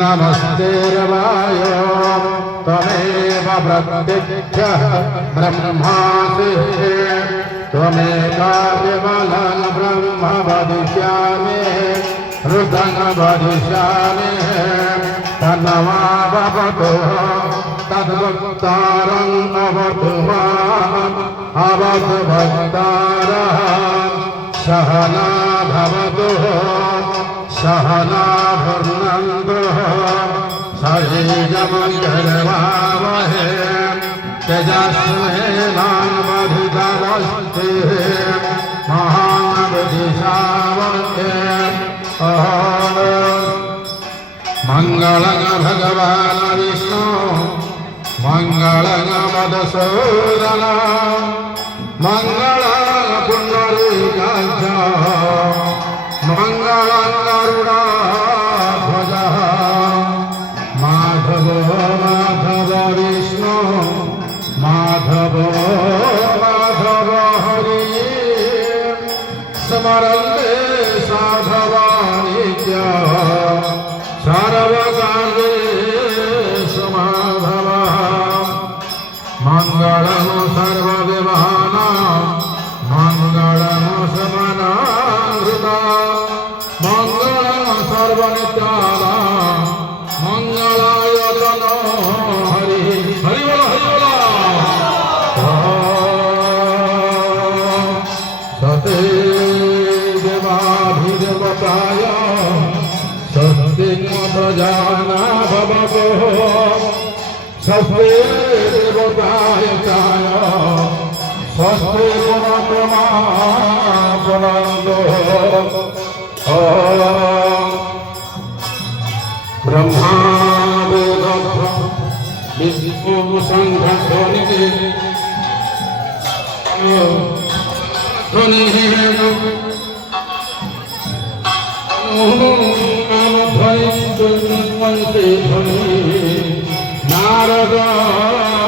नमस्ते रवाय तमेव प्रत्यक्षः ब्रह्मासि त्वमेका केवलं ब्रह्म वदिष्यामि रुद्रं वदिष्यामि तन्नवा भवतु तद्वक्तारम् अवतु माम् अवतु भक्तारः सहना भवतु सहना भुनन्तु सहीजमङ्गलवावहे तेजस्विनावधूतमस्तु महाबुद्धिशावके मङ्गलं भगवान् विष्णु मङ्गलं मधुसूदन मङ्गलं पुण्डरीकाक्ष मङ्गलं गरुडाध्वजः माधवो माधव विष्णु माधवो माधव हरि स्मरन्ते साधवानित्य सर्वकार्येषु माधवः मङ्गलं सर्वविभानां मङ्गलं समनाहृता मङ्गलं सर्वनित्यानां मङ्गलाय तनो हरि हरि बोल सते देवाभिदेवताय स्वस्ति प्रजाना भवतु स्वस्ति देवताय चाय स्वस्ति गुणक्रमा पुनन्दो ब्रह्मा वेद विष्णु संघध्वनिः ध्वनिः नारद